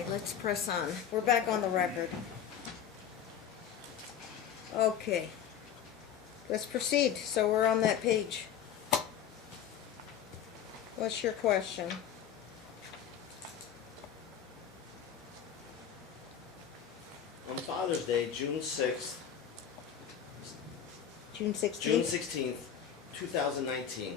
right, let's press on. We're back on the record. Okay. Let's proceed. So we're on that page. What's your question? On Father's Day, June 6th, June 16th? June 16th, 2019.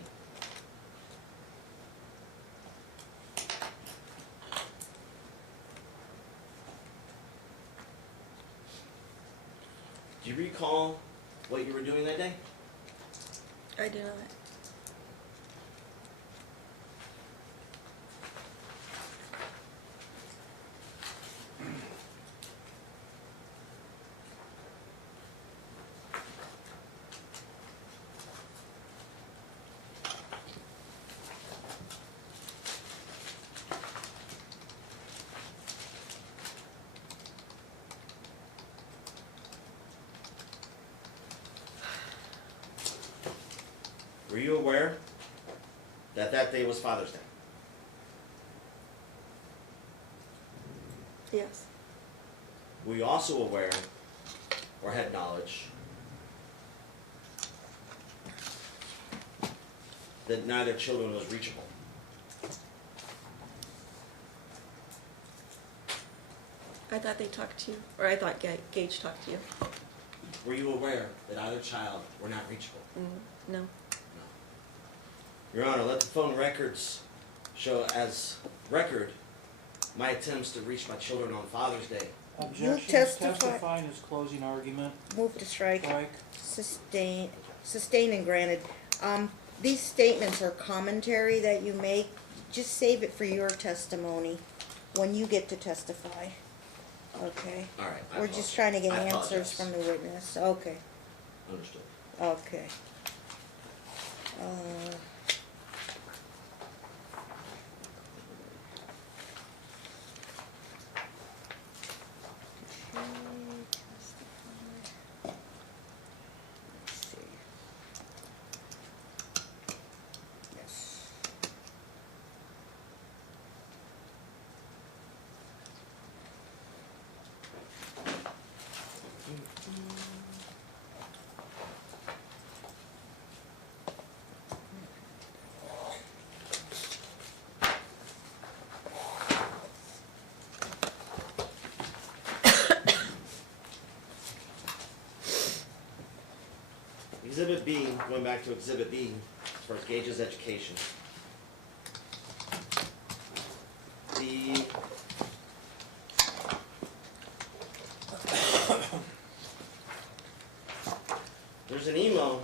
Do you recall what you were doing that day? I do not. Were you aware that that day was Father's Day? Yes. Were you also aware or had knowledge that neither children was reachable? I thought they talked to you, or I thought Gage talked to you. Were you aware that either child were not reachable? No. No. Your Honor, let the phone records show as record my attempts to reach my children on Father's Day. Objection, testify- testify in his closing argument. Move to strike. Strike. Sustained and granted. These statements are commentary that you make. Just save it for your testimony when you get to testify. Okay? All right. I We're apologize. just trying to get I answers apologize. from the witness. Okay. Understood. Okay. Let's see. Yes. Exhibit B, going back to Exhibit B, as far as Gage's education. The there's an email.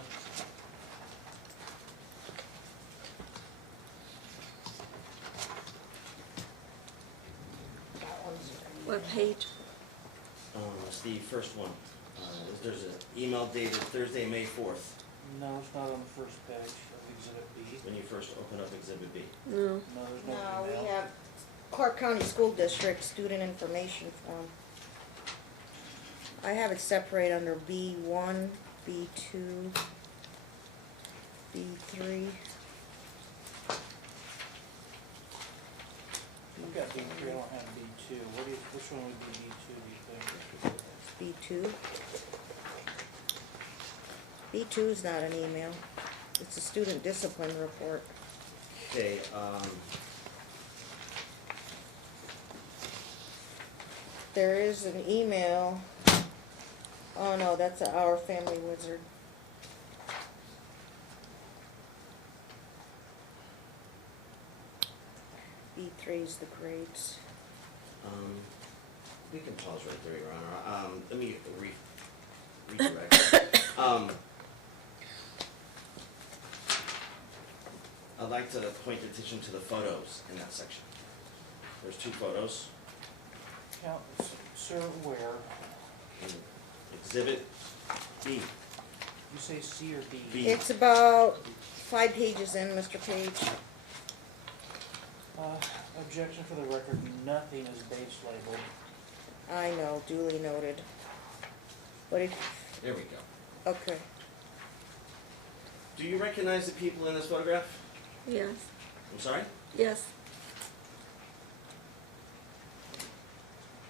What page? It's the first one. There's an email dated Thursday, May 4th, No, it's not on the first page of Exhibit B. when you first open up Exhibit B. No. No, there's no No, email. we have Clark County School District Student Information Form. I have it separated under B1, B2, B3. I've got B3, I don't have B2. Which one would be B2, do you think? B2. B2 is not an email. It's a student discipline report. Okay, There is an email. Oh no, that's Our Family Wizard. B3 is the grades. we can pause right there, Your Honor. Let me redirect. I'd like to point attention to the photos in that section. There's two photos. Count, sir, where? in Exhibit B. You say C or D? B. It's about 5 pages in, Mr. Page. Objection for the record, nothing is base labeled. I know, duly noted. But if, There we go. okay. Do you recognize the people in this photograph? Yes. I'm sorry? Yes.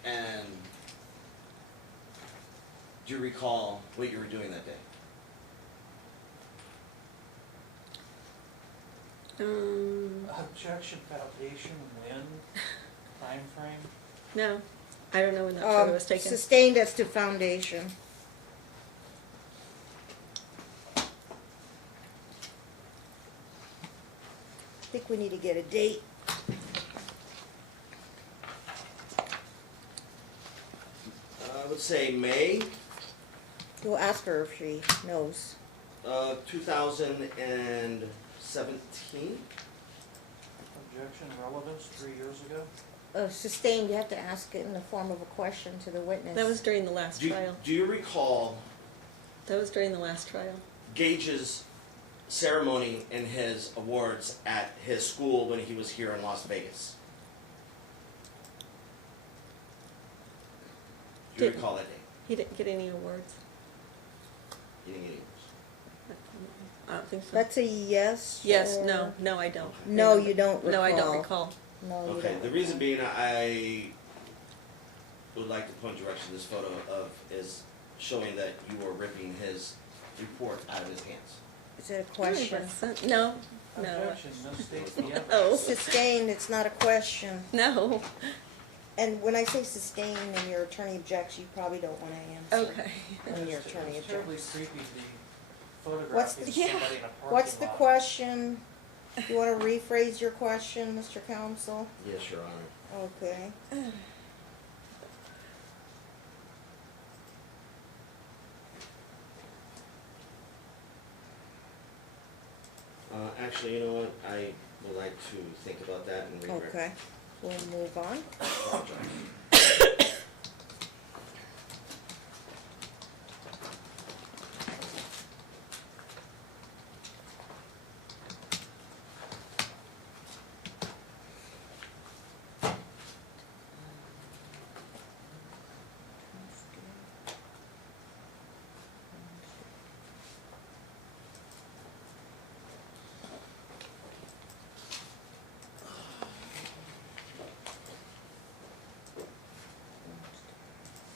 And do you recall what you were doing that day? Objection, foundation, when, time frame? No, I don't know when that photo was taken. Sustained as to foundation. I think we need to get a date. I would say May We'll ask her if she knows. 2017. Objection, relevance, 3 years ago? Sustained, you have to ask it in the form of a question to the witness. That was during the last trial. Do you recall That was during the last trial. Gage's ceremony and his awards at his school when he was here in Las Vegas? Do you Didn't. recall that day? He didn't get any awards. You didn't get any I don't think so. That's a yes? Yes, or- no, I don't. No, you don't recall. No, I don't recall. No, you Okay, don't the reason being I would like to point direction this photo of is showing that you were ripping his report out of his hands. Is it a question? No, no, Objection, misstate the evidence. no, Sustained, it's not a question. no. And when I say sustained and your attorney objects, you probably don't want to answer. Okay. When your It's attorney terribly objects. creepy, the What's photographing the- somebody in a parking lot. What's the question? You want to rephrase your question, Mr. Counsel? Yes, Your Honor. Okay. Actually, you know what? I would like to think about that and read it. Okay, we'll move on. Apologize.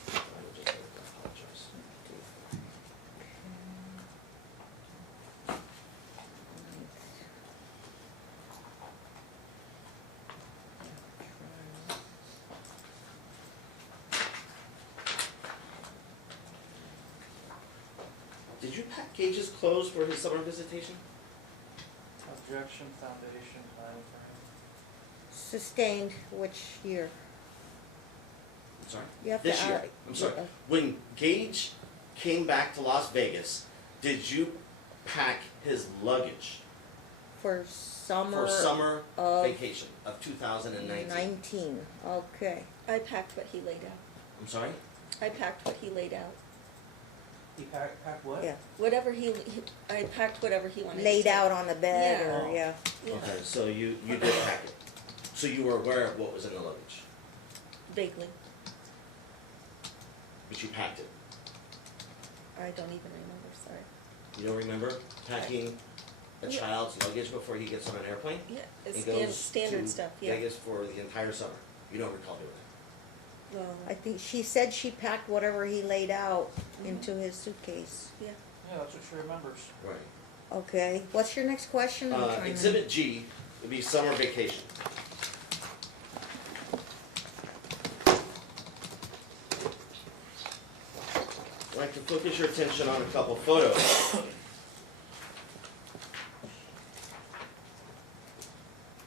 I would just like to apologize. Did you pack Gage's clothes for his summer visitation? Objection, foundation, time frame. Sustained, which year? I'm sorry. You have This to year. add- I'm sorry. yeah. When Gage came back to Las Vegas, did you pack his luggage For summer. for summer of vacation of 2019? 19, okay. I packed what he laid out. I'm sorry? I packed what he laid out. He packed what? Yeah, Whatever I packed whatever he wanted. to laid take. out on the bed Yeah. or, yeah. Yeah, Okay, so you did pack it. So you were aware of what was in the luggage, vaguely. but you packed it. I don't even remember, sorry. You don't remember packing a Yeah. child's luggage before he gets on an airplane? Yeah, it's and goes standard to stuff, yeah. Vegas for the entire summer. You don't recall doing that? Well, I think she said she packed whatever he laid out into his suitcase. yeah. Yeah, that's what she remembers. Right. Okay, what's your next question? I'm trying to- Exhibit G would be summer vacation. I'd like to focus your attention on a couple photos.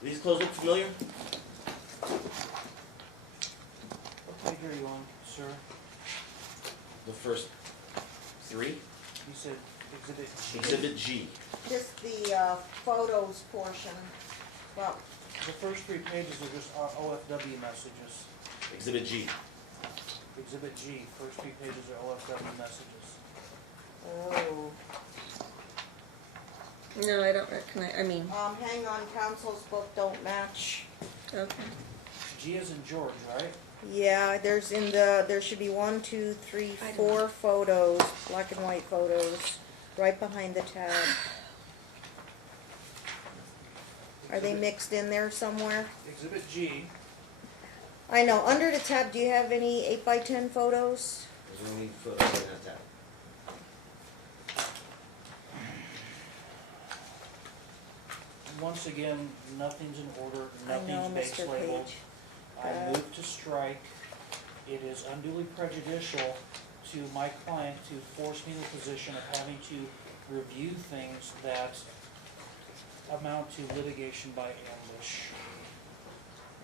These clothes look familiar? What page are you on, sir? The first three? You said exhibit G. Exhibit G. Just the photos portion. Well, The first 3 pages are just OFW messages. Exhibit G. Exhibit G, first 3 pages are OFW messages. oh. No, I don't recognize, Hang on, counsel's book don't match. okay. G is in George, right? Yeah, there should be 1, 2, 3, I don't 4 know. photos, black and white photos, right behind the tab. Are they Exhibit- mixed in there somewhere? Exhibit G I know, under the tab, do you have any 8x10 photos? Is there any photos in that tab? Once again, nothing's in order, I know, nothing's base Mr. labeled. Page. I move to strike. It is unduly prejudicial to my client to force me in the position of having to review things that amount to litigation by ambush.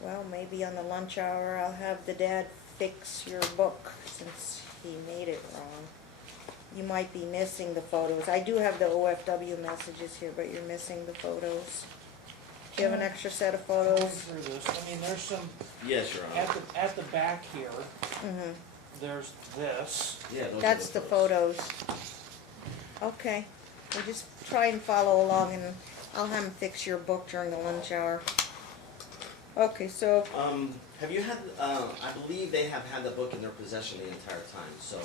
Well, maybe on the lunch hour, I'll have the dad fix your book, since he made it wrong. You might be missing the photos. I do have the OFW messages here, but you're missing the photos. Do you have an extra set of Going photos? through this, I mean, there's some, Yes, Your Honor. at the back here, Mm-hmm. there's this. Yeah, those That's are the photos. Okay, we'll just try and follow along, and I'll have him fix your book during the lunch hour. Okay, so, Have you had, I believe they have had the book in their possession the entire time, so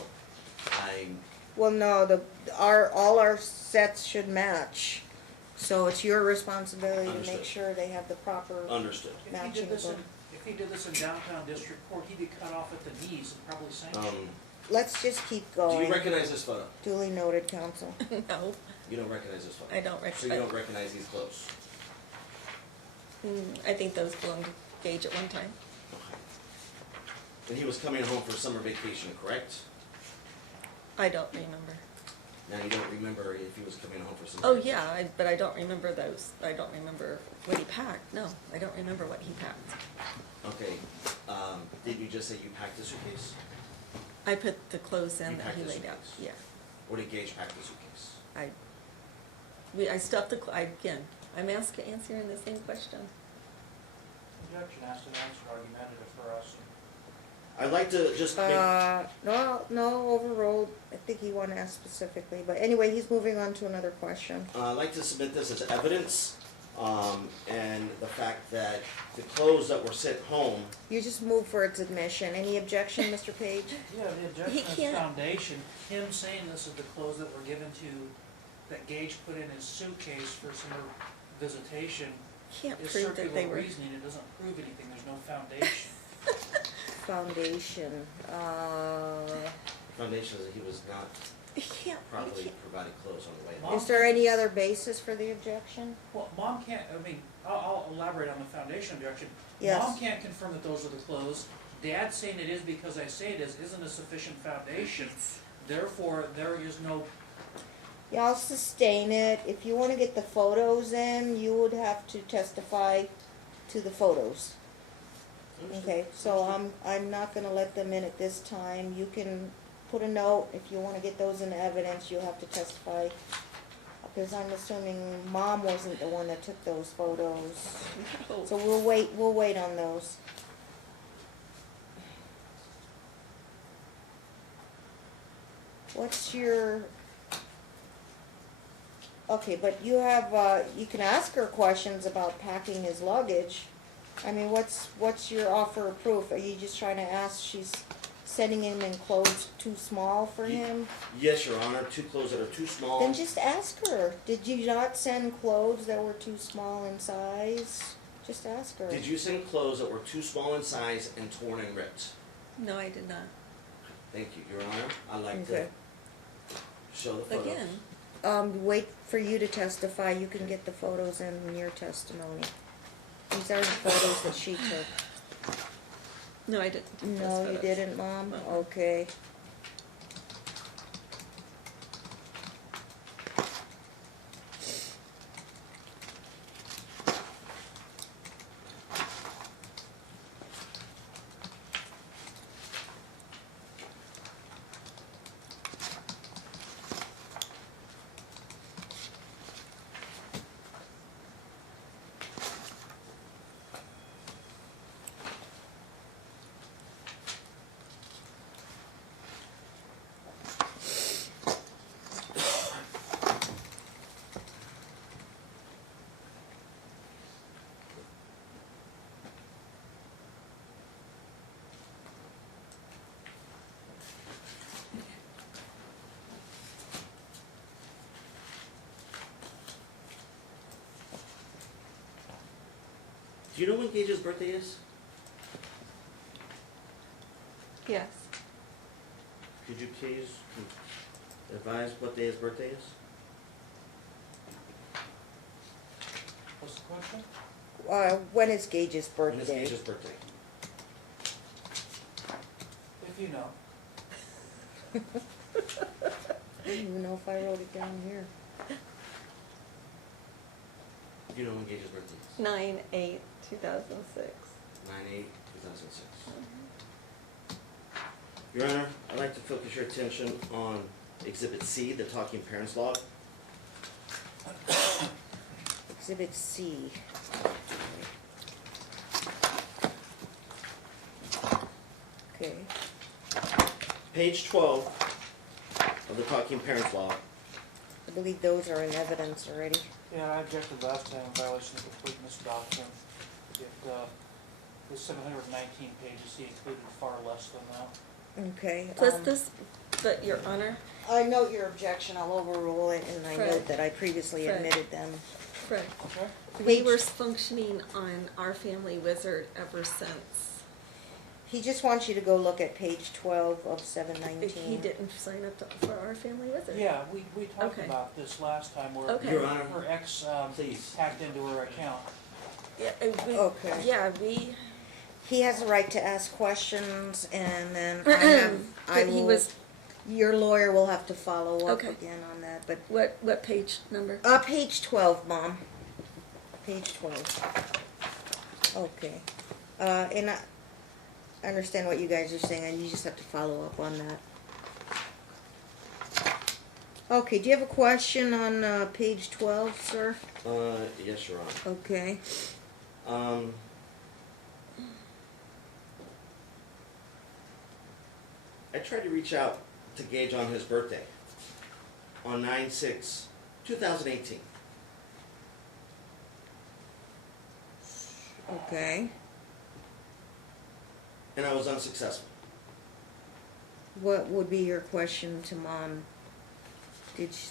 well, no, all our sets should match. So it's your responsibility to make Understood. sure they have the proper, understood. If he Matching did this in, book. if he did this in downtown district court, he'd be cut off at the knees and probably sanctioned. let's just keep Do going. you recognize this photo? Duly noted, counsel. No, You don't recognize this photo? I don't So you don't recognize these clothes? I think those belonged to Gage at one time. Okay. And he was coming home for summer vacation, correct? I don't remember. Now you don't remember if he was coming home for summer Oh, vacation? yeah, but I don't remember those. I don't remember what he packed. No, I don't remember what he packed. Okay, did you just say you packed the suitcase? I put the clothes in You that packed he the laid out. suitcase? Yeah. Or did Gage pack the suitcase? I stuffed again, I'm answering the same question. Objection, asked and answered, argumentative for us. I'd like to just make, No, overruled. I think he wanted to ask specifically, but anyway, he's moving on to another question. I'd like to submit this as evidence, and the fact that the clothes that were sent home, You just move for its admission. Any objection, Mr. Page? Yeah, the objection He is can't- foundation. Him saying this is the clothes that were given to, that Gage put in his suitcase for summer visitation Can't is prove that they circular were. reasoning. It doesn't prove anything. There's no foundation. Foundation, foundation says he was not You can't, properly provided clothes on the way Mom- home. is there any other basis for the objection? Well, mom can't, I mean, I'll elaborate on the foundation objection. Yes. Mom can't confirm that those are the clothes. Dad saying it is because I say it is, isn't a sufficient foundation. Therefore, there is no, Y'all sustain it. If you wanna get the photos in, you would have to testify to the photos. Okay, so I'm not gonna let them in at this time. You can put a note, if you wanna get those in evidence, you'll have to testify. Because I'm assuming Mom wasn't the one that took those photos. no. So we'll wait on those. What's your, okay, but you have, you can ask her questions about packing his luggage. I mean, what's your offer of proof? Are you just trying to ask, she's sending him in clothes too small for him? Yes, Your Honor, two clothes that are too small. Then just ask her, did you not send clothes that were too small in size? Just ask her. Did you send clothes that were too small in size and torn and ripped? No, I did not. Thank you, Your Honor. I'd like Okay. to show the photos. Again, Wait for you to testify, you can get the photos in your testimony. These are the photos that she took. no, I didn't. take those No, you photos. didn't, Mom? Uh-uh. Okay. Do you know when Gage's birthday is? Yes. Could you please advise what day his birthday is? What's the question? When is Gage's When is birthday? Gage's birthday? If you know. I don't even know if I wrote it down here. You know when Gage's birthday is? 9/8/2006. 9/8/2006. Your Honor, I'd like to focus your attention on Exhibit C, the Talking Parents Log. Exhibit C. Okay. Page 12 of the Talking Parents Log. I believe those are in evidence already. Yeah, I objected last time in violation of completeness doctrine. It, the 719 pages, he included far less than that. Okay. Plus this, but Your Honor, I note your objection, I'll overrule it, and I Fred. note that I previously Fred. admitted them. Fred, Okay? we were functioning on Our Family Wizard ever since. He just wants you to go look at page 12 of He 719. didn't sign up for Our Family Wizard. Yeah, we talked Okay. about this last time where Okay. Your Honor, her ex please. hacked into her account. Yeah, Okay. Yeah, we, He has a right to ask questions, and then I but he will, was, your lawyer will have to follow up Okay. again on that, but, what page number? page 12, Mom. Page 12. Okay. And I understand what you guys are saying, and you just have to follow up on that. Okay, do you have a question on, page 12, sir? Yes, Your Honor. Okay. I tried to reach out to Gage on his birthday on 9/6/2018. Okay. And I was unsuccessful. What would be your question to Mom? Did she,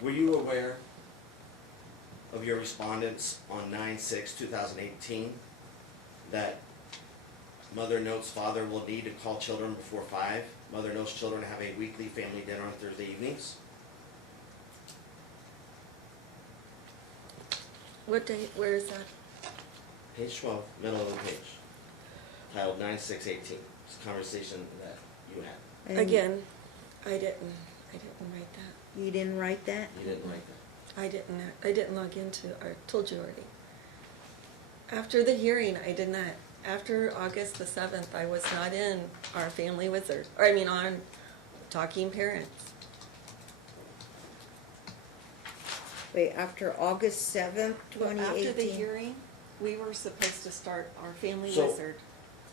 Were you aware of your respondents on 9/6/2018 that Mother notes father will need to call children before 5? Mother notes children have a weekly family dinner on Thursday evenings. What date, where is that? Page 12, middle of the page, titled 9/6/18. It's a conversation that you had. and Again, I didn't write that. you didn't write that? You didn't write that. I didn't log into, I told you already. After the hearing, I did not. After August the 7th, I was not in Our Family Wizard, on Talking Parents. Wait, after August 7th, Well, 2018? after the hearing, we were supposed to start Our Family So, Wizard,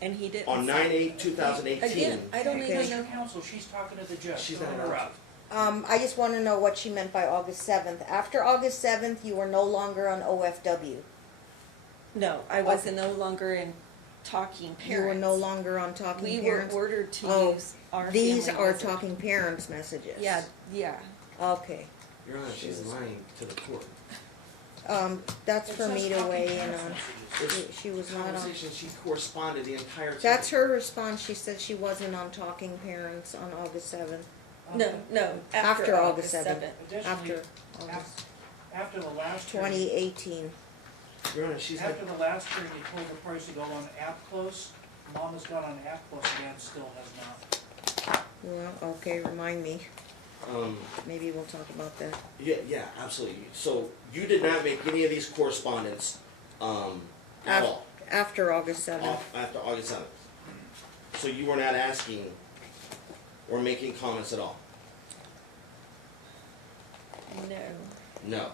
and he didn't. On sign. 9/8/2018. Again, I don't Okay. even Mr. know. Counsel, she's talking to the judge. She's Don't not interrupt. I just want to know what she meant by August 7th. After August 7th, you were no longer on OFW. No, I was no longer in Talking Parents. You were no longer on Talking We Parents? were ordered to Oh, use Our These Family are Wizard. Talking Parents messages? Yeah, yeah. Okay. Your Honor, she's lying to the court. That's It for says me to Talking weigh in Parents on. messages. She was not on. Conversation, she corresponded the entire time. That's her response. She said she wasn't on Talking Parents on August 7th. No, After August 7th. Additionally, After August after the last hearing, 2018. Your Honor, she's had after the last hearing, you told the parties to go on app close. Mom has got on app close again, still has not. Well, okay, remind me. Maybe we'll talk about that. Yeah, absolutely. So you did not make any of these correspondence at all After August 7th. after August 7th. So you were not asking or making comments at all? No. No.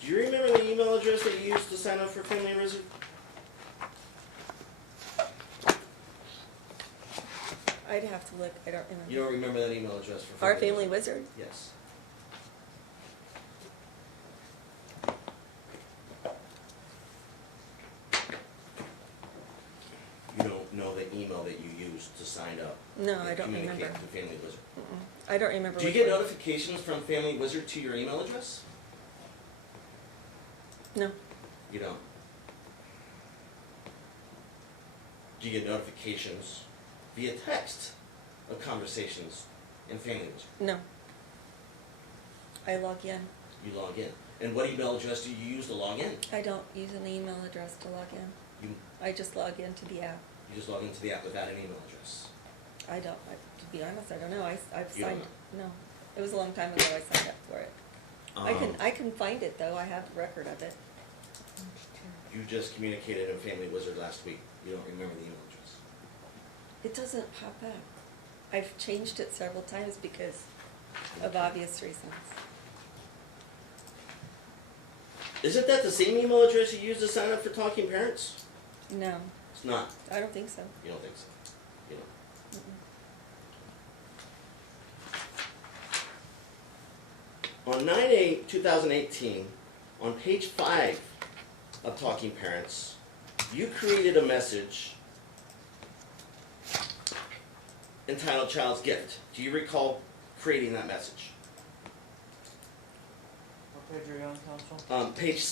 Do you remember the email address that you used to sign up for Family Wizard? I'd have to look, I don't remember. You don't remember that email address for Our Family Wizard? Yes. You don't know the email that you used to sign up? No, I and don't communicate remember. to Family Wizard? I don't remember. Do you which get one. notifications from Family Wizard to your email address? No. You don't. Do you get notifications via text of conversations in Family Wizard? No. I log in. You log in. And what email address do you use to log in? I don't use an email address to log in. You I just log into the app. just log into the app without an email address. I don't, to be honest, I don't know. I've You don't signed, no. It was a long time ago I signed up for it. I can find it though. I have a record of it. You just communicated in Family Wizard last week. You don't remember the email address. It doesn't pop up. I've changed it several times because of obvious reasons. Isn't that the same email address you use to sign up for Talking Parents? No, It's not. I don't think so. You don't think so? You don't. Mm-mm. On 9/8/2018, on page 5 of Talking Parents, you created a message entitled Child's Gift. Do you recall creating that message? What page are you on, Council? Page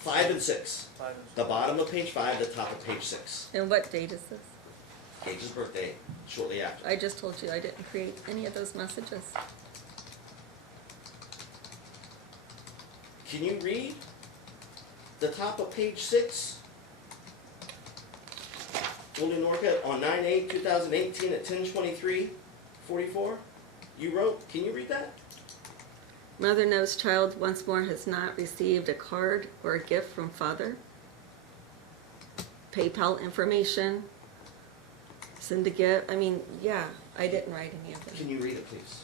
5 and 6. 5 and 6. The bottom of page 5, the top of page 6. And what date is this? Gage's birthday, shortly after. I just told you I didn't create any of those messages. Can you read the top of page 6? William Norcutt on 9/8/2018 at 10:23:44. You wrote. Can you read that? Mother knows child once more has not received a card or a gift from father. PayPal information. Send a gift. I mean, yeah, I didn't write any of Can it. you read it, please?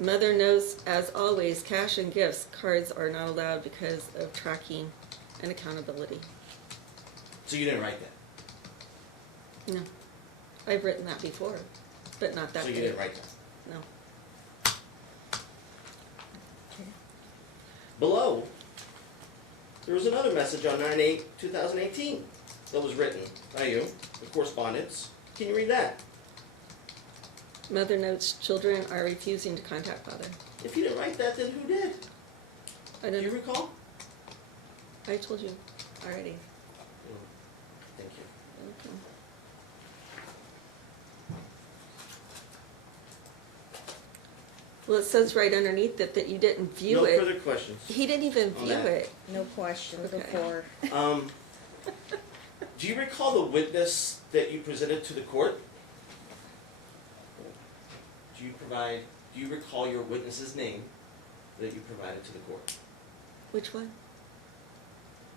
Mother knows, as always, cash and gifts. Cards are not allowed because of tracking and accountability. So you didn't write that. No. I've written that before, but not that So you way. didn't write that. No. Below, there was another message on 9/8/2018 that was written by you, the correspondence. Can you read that? Mother notes children are refusing to contact father. If you didn't write that, then who did? I Do you don't. recall? I told you already. Thank you. Okay. Well, it says right underneath it that you didn't view No it. further questions. He didn't even on view that. it. No questions Okay. before. Do you recall the witness that you presented to the court? Do you recall your witness's name that you provided to the court? Which one?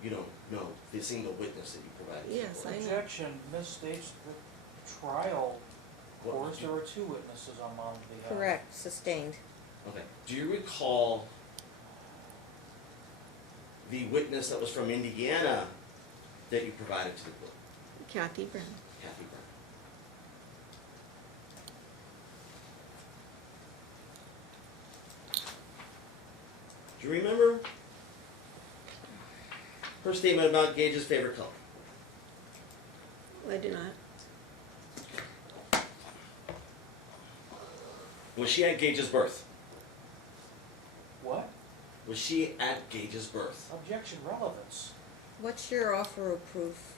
You don't know the single witness that you provided Yes, to the I court? know. Objection, misstates the trial. Of What- course, there were 2 witnesses on Mom's behalf. Correct, sustained. Okay. Do you recall the witness that was from Indiana that you provided to the court? Kathy Brown. Kathy Brown. Do you remember her statement about Gage's favorite color? I do not. Was she at Gage's birth? What? Was she at Gage's birth? Objection, relevance. What's your offer of proof?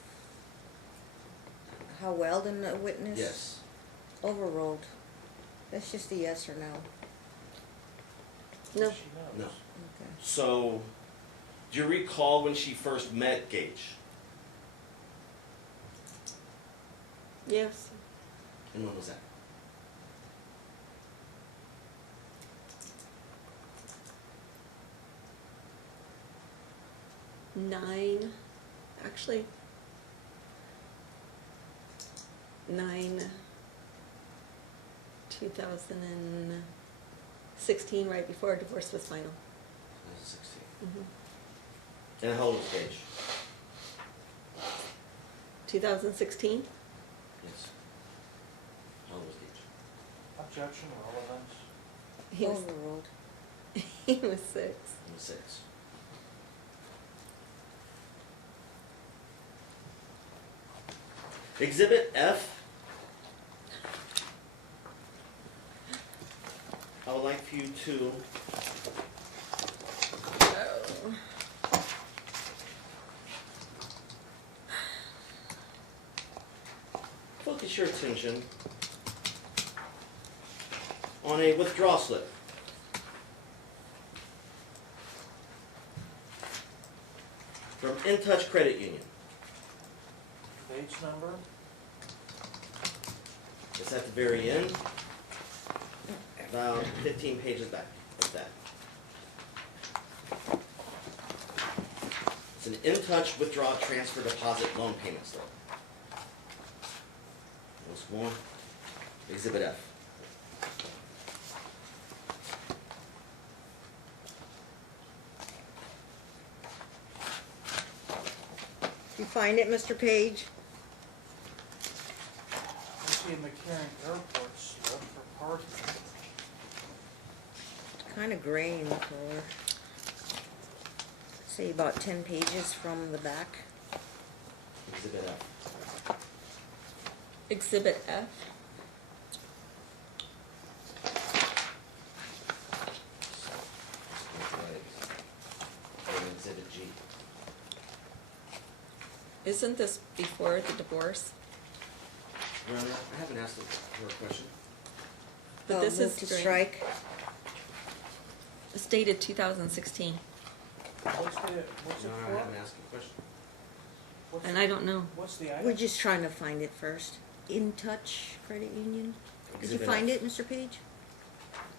How well done the witness? Yes. Overruled. That's just a yes or no. No. She knows. No. Okay. So, do you recall when she first met Gage? Yes. And when was that? Actually, 9/2016, right before our divorce was final. 2016. Mm-hmm. And how old was Gage? 2016? Yes. How old was Gage? Objection, relevance. He was, Overruled. he was 6. He was 6. Exhibit F. I would like for you to Oh. focus your attention on a withdrawal slip. From In Touch Credit Union. Page number, It's at the very end, about 15 pages back of that. It's an In Touch withdrawal transfer deposit loan payment slip. Once more, Exhibit F. You find it, Mr. Page? I see a McCarran Airport slip for parking. Kind of gray in color. Say about 10 pages from the back. Exhibit F. Exhibit F. And Exhibit G. Isn't this before the divorce? Your Honor, I haven't asked her a question. But this Move is to during- strike. It's dated 2016, What's it Your Honor, I for? haven't asked a question. What's and I don't know. What's the item? We're just trying to find it first. In Touch Credit Union. Did you Exhibit find F. it, Mr. Page?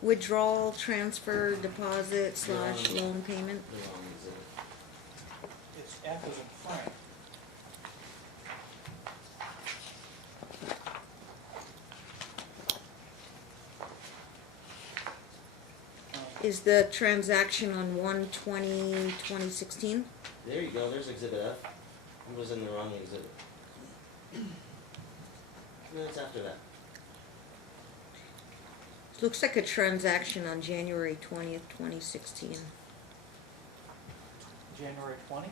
Withdrawal, transfer, deposit / loan payment. The wrong exhibit. It's F as in Frank. Is the transaction on 1/20/2016? There you go, there's Exhibit F. It was in the wrong exhibit. Minutes after that. Looks like a transaction on January 20th, 2016. January 20?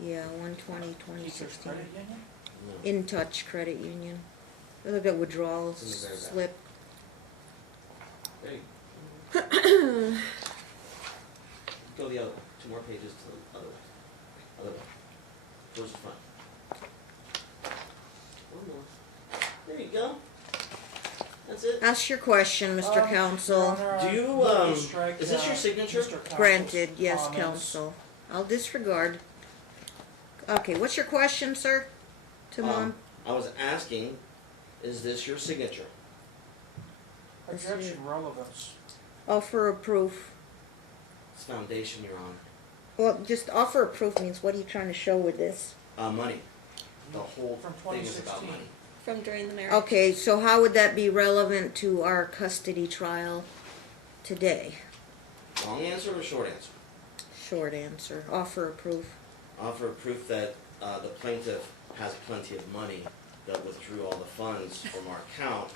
Yeah, Teachers 1/20/2016. Credit Union? No. In Touch Credit Union. Look at withdrawal It's in the very back. slip. There you go the other way. 2 more pages to the other way. Other way. Towards the front. 1 more. There you go. That's it. Ask your question, Mr. Your Counsel. Honor, Do I you, move to strike, is this your signature? Mr. Counsel's Granted, yes, comments. Counsel. I'll disregard. Okay, what's your question, sir? To Mom? I was asking, is this your signature? Objection relevance. Offer of proof. It's foundation you're on. Well, just offer of proof means what are you trying to show with this? Money. The whole From thing is about 2016. money. From during the marriage. Okay, so how would that be relevant to our custody trial today? Long answer or short answer? Short answer. Offer of proof. Offer proof that the plaintiff has plenty of money that withdrew all the funds from our account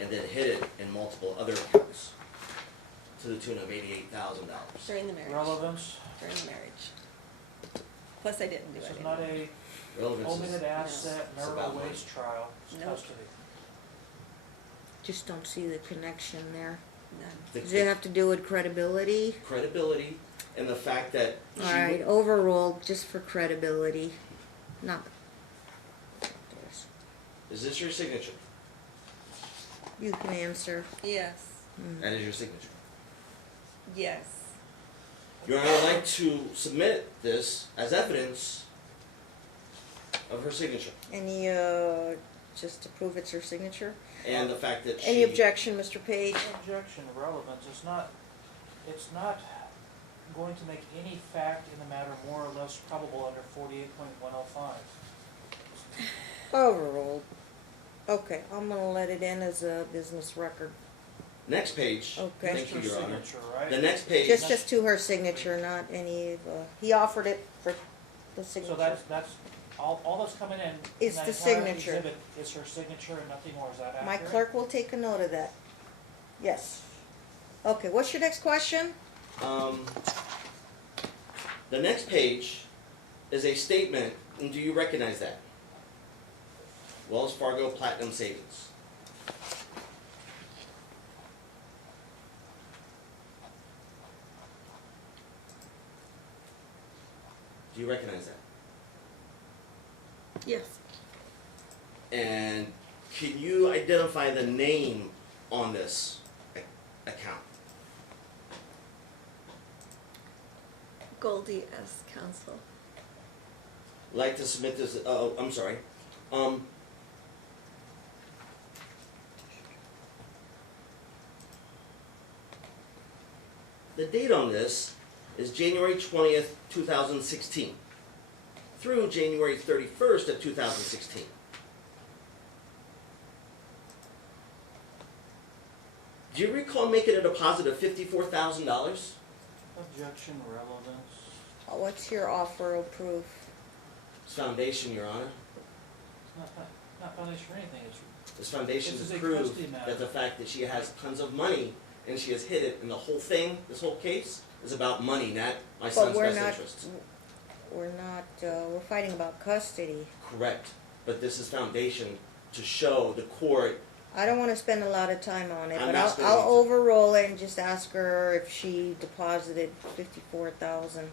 and then hid it in multiple other accounts to the tune of $88,000. During the marriage. Relevance. During the marriage. Plus I didn't do This it. is not anyway. a Relevance omitted is, asset it's marital about money. waste trial. It's Nope. custody. Just don't see the connection there. None. the Does it have to do with credibility? credibility and the fact that she Alright, would- overruled just for credibility. Not. is this your signature? You can answer. Yes. That is your signature. Yes. Your Honor, I would like to submit this as evidence of her signature Any, just to prove it's her signature? and the fact that she... Any objection, Mr. Page? Objection relevance. It's not going to make any fact in the matter more or less probable under 48.105. Overruled. Okay, I'm gonna let it in as a business record. Next page. Okay. Thank you, Just Your her Honor. signature, right? The next page. Just as to her signature, not any of, he offered it for the So signature. that's, all that's coming in. It's that the entire signature. exhibit is her signature and nothing more. Is that accurate? My clerk will take a note of that. Yes. Okay, what's your next question? The next page is a statement, and do you recognize that? Wells Fargo Platinum Savings. Do you recognize that? Yes. And can you identify the name on this account? Goldie S. Council. Like to submit this, I'm sorry. The date on this is January 20th, 2016 through January 31st of 2016. Do you recall making a deposit of $54,000? Objection, relevance. What's your offer of proof? It's foundation, Your Honor. It's not foundation for anything, it's, This foundation This to is a prove custody matter. that the fact that she has tons of money and she has hid it, and the whole thing, this whole case, is about money, not my But son's we're best not, interest. we're fighting about custody. Correct. But this is foundation to show the court. I don't wanna spend a lot of time on it, I'm but not I'll spending time. overroll it and just ask her if she deposited 54,000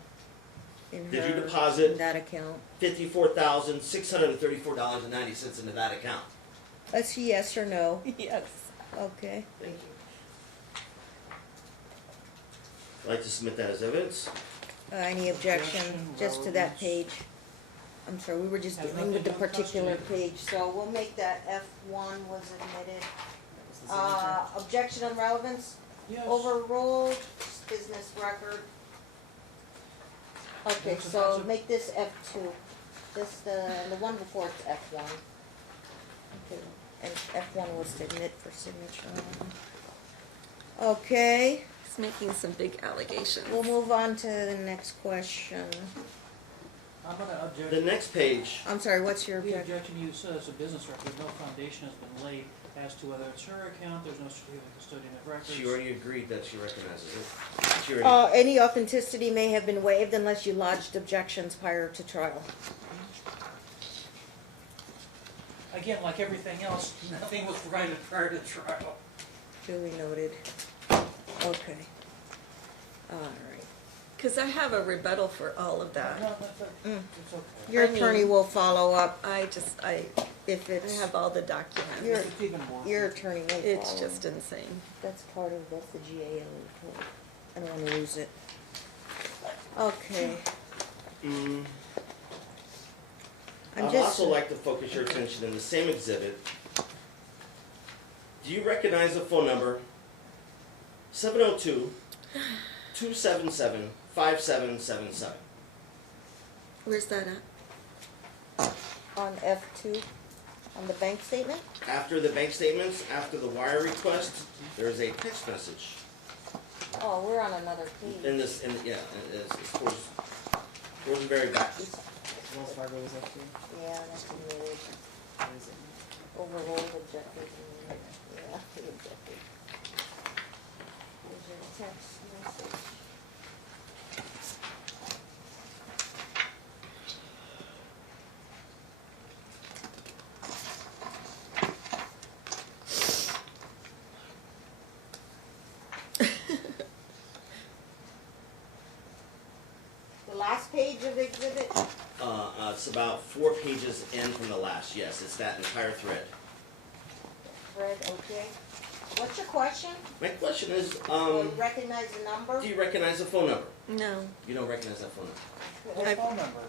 in Did you her, deposit in that account. $54,634.90 into that account? Let's see yes or no. Yes. Okay. Thank you. I'd like to submit that as evidence. Any objection, Objection, just to that relevance. page? I'm sorry, we were just Has dealing with the nothing to do with particular custody. page, so we'll make that F1 was admitted. That was the signature. Objection on relevance, yes. overruled, business record. Okay, That's a- so that's a- make this F2, just the one before it's F1. Okay, and F1 was to admit for signature. Okay, He's making some big allegations. we'll move on to the next question. I'm gonna object. The next page, I'm sorry, what's your The objection? objection you said it's a business record, no foundation has been laid as to whether it's her account, there's no certificate of custodian of records. she already agreed that she recognizes it. She already, Any authenticity may have been waived unless you lodged objections prior to trial. Again, like everything else, nothing was provided prior to trial. Duly noted. Okay. All right. Because I have a rebuttal for all of that. No, it's Mm. okay. Your I mean- attorney will follow up I if it's, have all the documents. Your- It's even more. your attorney will follow up. It's just insane. That's part of, that's the GAO report. I don't wanna lose it. Okay. I'm I'd just. also like to focus your attention in the same exhibit. Do you recognize the phone number 702-277-5777? Where's that at? On F2, on the bank statement? After the bank statements, after the wire request, there is a text message. Oh, we're on another page. It's towards the very back. Wells Fargo was up to. Yeah, that's admitted. What is it? Overruled, objected, yeah, he objected. There's your text message. The last page of the exhibit? It's about 4 pages in from the last. Yes, it's that entire thread. Fred, okay. What's your question? My question is, Do you recognize the number? do you recognize the phone number? No. You don't recognize that phone number. What phone number?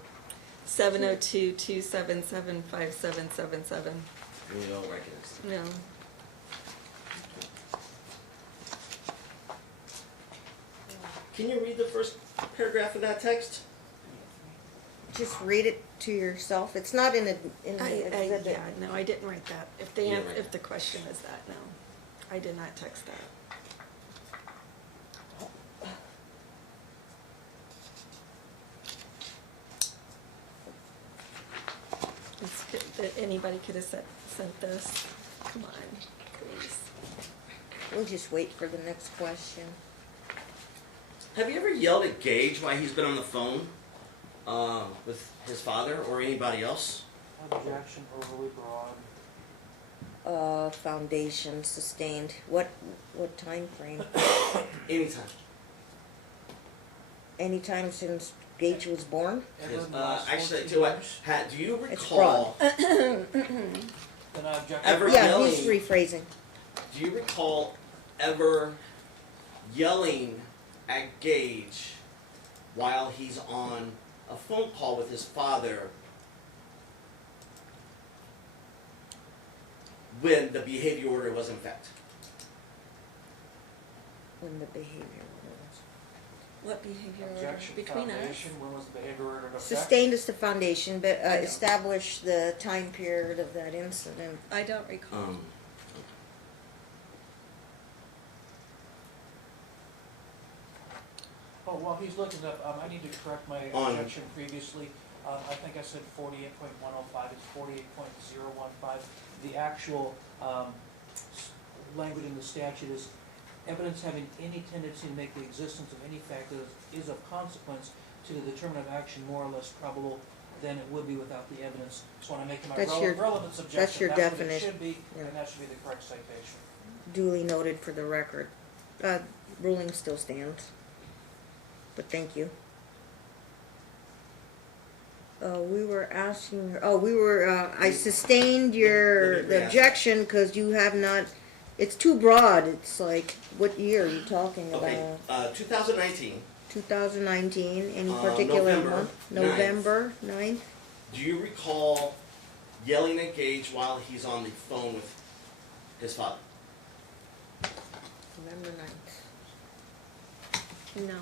702-277-5777. You don't recognize it. No. Can you read the first paragraph of that text? Just read it to yourself. It's not in the exhibit. Yeah, no, I didn't write that. If You didn't write if that. the question is that, no. I did not text that. It's good that anybody could have sent this. Come on, please. We'll just wait for the next question. Have you ever yelled at Gage while he's been on the phone with his father or anybody else? Objection, overly broad. Foundation sustained. What time frame? Anytime. Anytime since Gage was born? Ever in the Yes, last actually, 14 too, what, years? Pat, do you It's recall, Then I object. Ever Yeah, he's yelling? rephrasing. do you recall ever yelling at Gage while he's on a phone call with his father when the behavior order was in effect? When the behavior was. What behavior order Objection, between us? foundation, when was the behavior order in effect? Sustained is the foundation, but I know. establish the time period of that incident. I don't recall. Oh, while he's looking up, I need to correct my On- objection previously. I think I said 48.105, it's 48.015. The actual language in the statute is evidence having any tendency to make the existence of any fact that is of consequence to the determinant of action more or less probable than it would be without the evidence. So when I'm making my That's your- relevance objection, that's your what it definition. should be, Yeah. and that should be the correct citation. Duly noted for the record. Ruling still stands. But thank you. We were asking, I sustained the objection because you have not, it's too broad. It's like, what year are you talking Okay, about? 2019, 2019, any particular November month? 9th. November 9th? do you recall yelling at Gage while he's on the phone with his father? November 9th. No.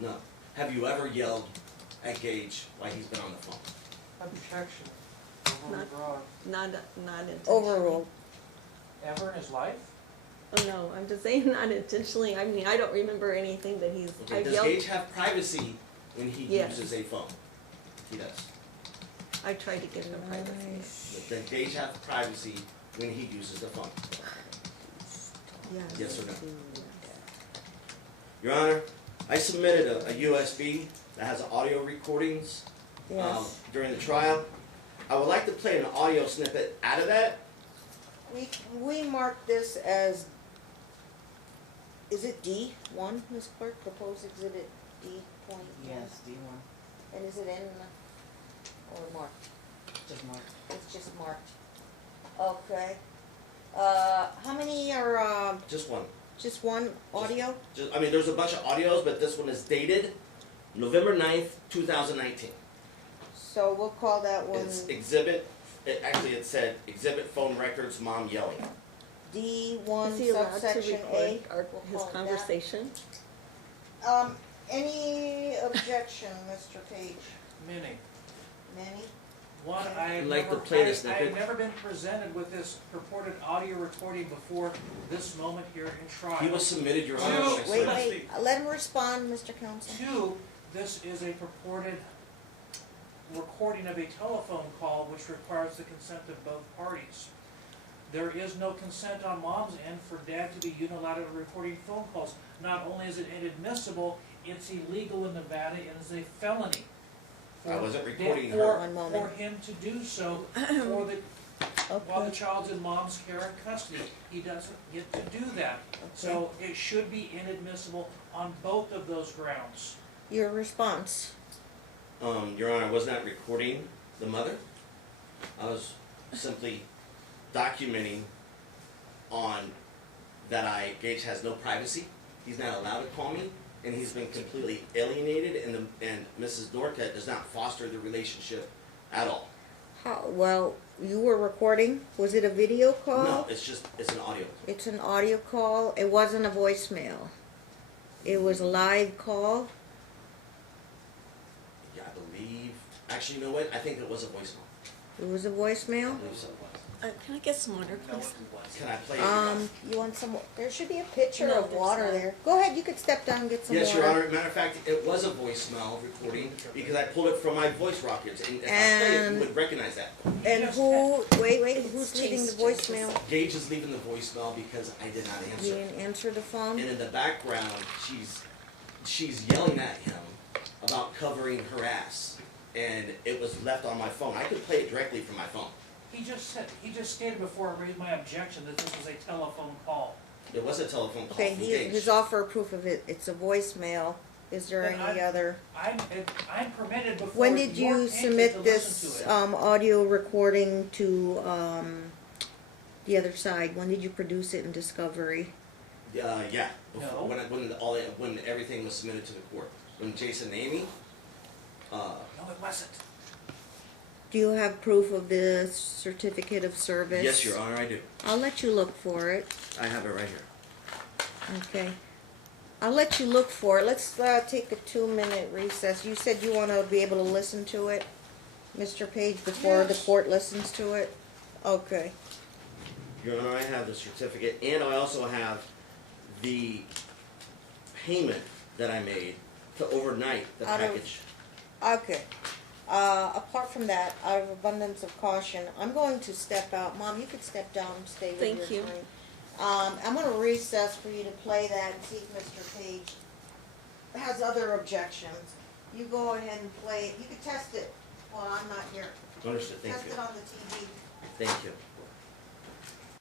No. Have you ever yelled at Gage while he's been on the phone? Objection, overly Not- broad. Not intentionally. Overruled. Ever in his life? Oh, no, I'm just saying not intentionally. I mean, I don't remember anything that he's, Okay, I've does yelled, Gage have privacy when he Yes. uses a phone? He does. I tried to give him privacy. Nice. Does Gage have privacy when he uses the phone? Yes or no? Your Honor, I submitted a USB that has audio recordings Yes. during the trial. I would like to play an audio snippet out of that. We marked this as, is it D1, Ms. Clerk, proposed exhibit D.1? Yes, D1, And is it in, or marked? just mark. It's just marked. Okay. How many are, Just one. just one audio? I mean, there's a bunch of audios, but this one is dated November 9th, 2019. So we'll call that one It's exhibit, it said exhibit phone records, mom yelling. D1 Is he allowed to subsection A. record We'll his call it that. conversation? Any objection, Mr. Page? Many. Many? One, Okay. I have I'd like never, to play this I have snippet. never been presented with this purported audio recording before this moment here in trial. He was submitted, Your Two. Honor. when I Wait, said- wait, let him respond, Mr. Counsel. Two, this is a purported recording of a telephone call which requires the consent of both parties. There is no consent on mom's end for dad to be unilaterally recording phone calls. Not only is it inadmissible, it's illegal in Nevada and is a felony. I wasn't For- recording for- her. One moment. For him to do so while the Okay. child's in mom's care and custody. He doesn't get to do that. So it should be inadmissible on both of those grounds. Your response. Your Honor, I was not recording the mother. I was simply documenting on that Gage has no privacy. He's not allowed to call me, and he's been completely alienated, and Mrs. Norcutt does not foster the relationship at all. Well, you were recording. Was it a video call? No, it's an audio. It's an audio call. It wasn't a voicemail. It was a live call. Yeah, I believe. Actually, you know what? I think it was a voicemail. It was a I voicemail. believe so. Can I get some water, please? Can I play it? Your Honor? You want some? There should be a pitcher No, of there's water not. there. Go ahead. You could step down and get some Yes, water. Your Honor. Matter of fact, it was a voicemail recording because I pulled it from my voice rockets, and if I play it, And- you would recognize that. And who? Wait. It's Who's leaving the changed. voicemail? Gage is leaving the voicemail because I did not You answer. didn't answer the And phone. in the background, she's yelling at him about covering her ass, and it was left on my phone. I could play it directly from my phone. He just stated before I raised my objection that this was a telephone call. It was a telephone call Okay. from Gage. His offer of proof of it. It's a voicemail. Is there But any other? I'm permitted before. When did you're you painted submit to this, listen to it. audio recording to, the other side? When did you produce it in Discovery? Yeah, before, No. when everything was submitted to the court, when Jason and Amy, No, it wasn't. Do you have proof of the certificate of service? yes, Your Honor, I do. I'll let you look for it. I have it right here. Okay. I'll let you look for it. Let's take a 2-minute recess. You said you want to be able to listen to it, Mr. Page, before the Yes. court listens to it? Okay. Your Honor, I have the certificate, and I also have the payment that I made to overnight the Out of- package. Okay. Apart from that, out of abundance of caution, I'm going to step out. Mom, you could step down and stay with Thank your you. client. I'm gonna recess for you to play that and see if Mr. Page has other objections. You go ahead and play it. You can test it while I'm not here. Understood, thank Test you. it on the TV. Thank you.